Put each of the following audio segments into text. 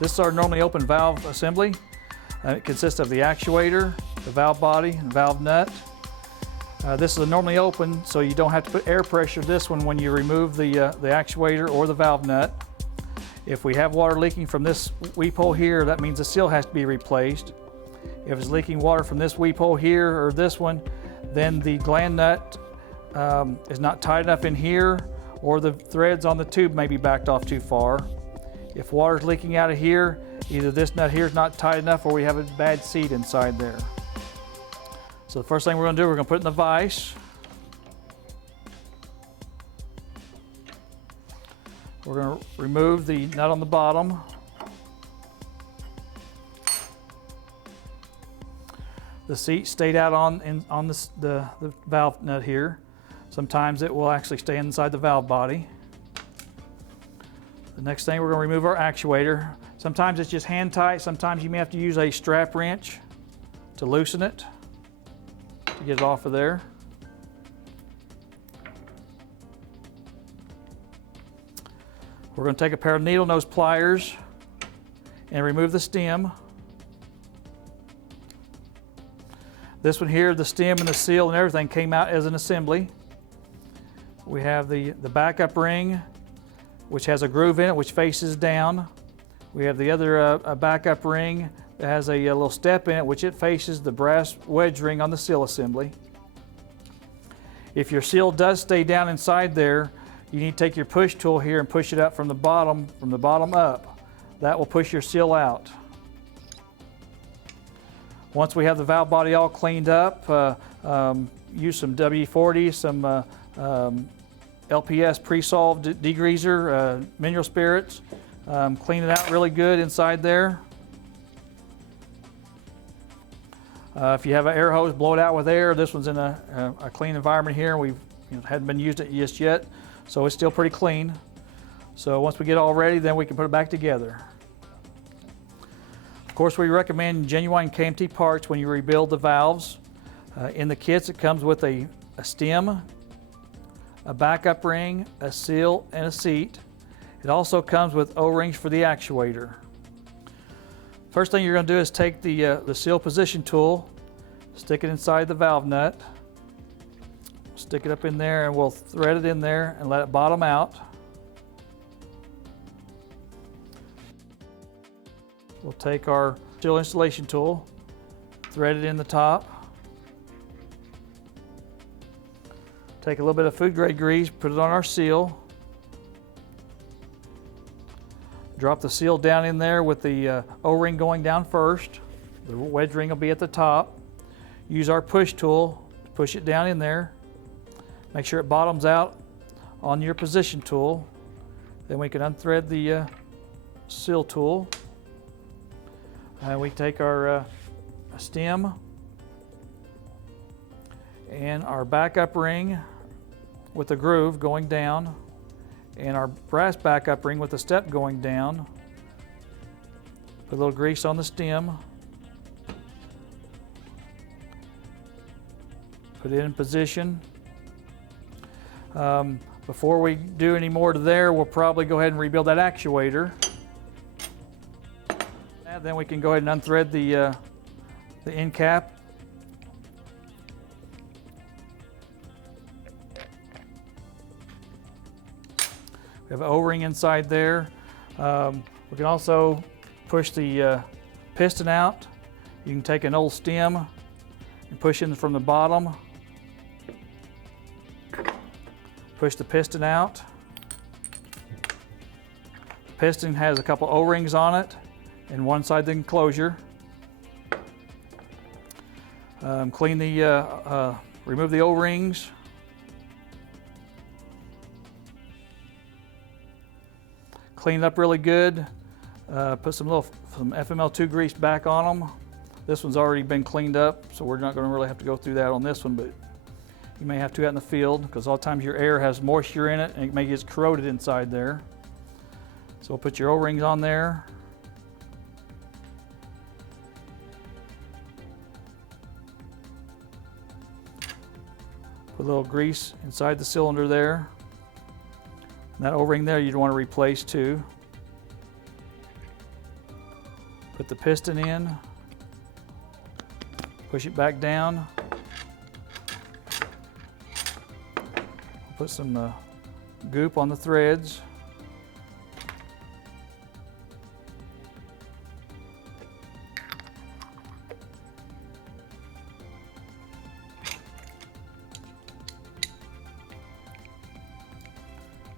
This is our normally open valve assembly. It consists of the actuator, the valve body, and valve nut. This is a normally open, so you don't have to put air pressure this one when you remove the actuator or the valve nut. If we have water leaking from this weep hole here, that means the seal has to be replaced. If it's leaking water from this weep hole here or this one, then the gland nut is not tight enough in here, or the threads on the tube may be backed off too far. If water's leaking out of here, either this nut here is not tight enough or we have a bad seat inside there. So the first thing we're going to do, we're going to put it in the vise. We're going to remove the nut on the bottom. The seat stayed out on the valve nut here. Sometimes it will actually stay inside the valve body. The next thing, we're going to remove our actuator. Sometimes it's just hand tight. Sometimes you may have to use a strap wrench to loosen it, to get it off of there. We're going to take a pair of needle nose pliers and remove the stem. This one here, the stem and the seal and everything came out as an assembly. We have the backup ring, which has a groove in it, which faces down. We have the other backup ring that has a little step in it, which it faces the brass wedge ring on the seal assembly. If your seal does stay down inside there, you need to take your push tool here and push it up from the bottom up. That will push your seal out. Once we have the valve body all cleaned up, use some W40, some LPS pre-solved degreaser, mineral spirits. Clean it out really good inside there. If you have an air hose, blow it out with air. This one's in a clean environment here. We hadn't been used it just yet, so it's still pretty clean. So once we get all ready, then we can put it back together. Of course, we recommend genuine KMT parts when you rebuild the valves. In the kits, it comes with a stem, a backup ring, a seal, and a seat. It also comes with O-rings for the actuator. First thing you're going to do is take the seal position tool, stick it inside the valve nut, stick it up in there, and we'll thread it in there and let it bottom out. We'll take our seal installation tool, thread it in the top, take a little bit of food grade grease, put it on our seal, drop the seal down in there with the O-ring going down first. The wedge ring will be at the top. Use our push tool to push it down in there. Make sure it bottoms out on your position tool. Then we can unthread the seal tool. We take our stem and our backup ring with the groove going down, and our brass backup ring with the step going down. Put a little grease on the stem. Put it in position. Before we do any more to there, we'll probably go ahead and rebuild that actuator. And then we can go ahead and unthread the end cap. We have an O-ring inside there. We can also push the piston out. You can take an old stem and push in from the bottom. Push the piston out. The piston has a couple O-rings on it and one side the enclosure. Clean the, remove the O-rings. Clean it up really good. Put some FML2 grease back on them. This one's already been cleaned up, so we're not going to really have to go through that on this one, but you may have to out in the field because a lot of times your air has moisture in it and it may get corroded inside there. So we'll put your O-rings on there. Put a little grease inside the cylinder there. And that O-ring there you'd want to replace too. the piston in, push it back down, put some goop on the threads.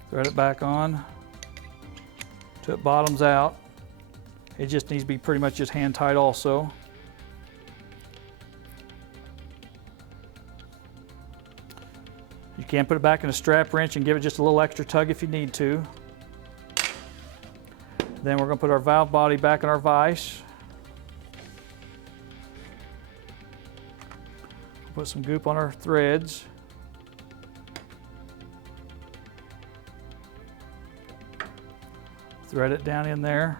Thread it back on till it bottoms out. It just needs to be pretty much just hand tight also. You can put it back in a strap wrench and give it just a little extra tug if you need to. Then we're going to put our valve body back in our vise. Put some goop on our threads. Thread it down in there.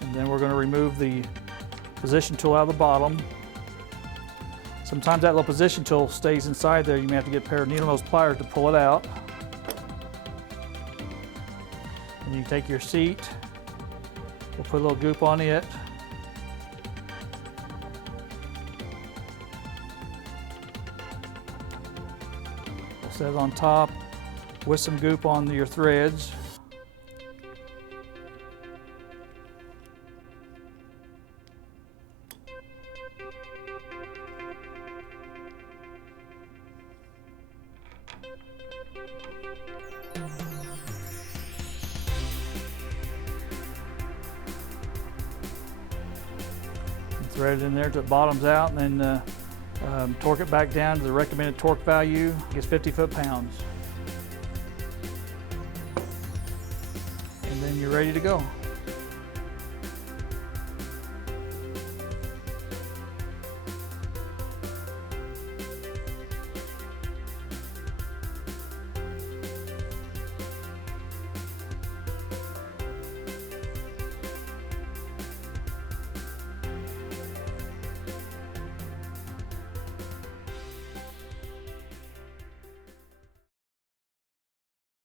And then we're going to remove the position tool out of the bottom. Sometimes that little position tool stays inside there. You may have to get a pair of needle nose pliers to pull it out. And you take your seat. We'll put a little goop on it. We'll set it on top with some goop on your threads. Thread it in there till it bottoms out, and then torque it back down to the recommended torque value. Gets 50 foot-pounds. And then you're ready to go.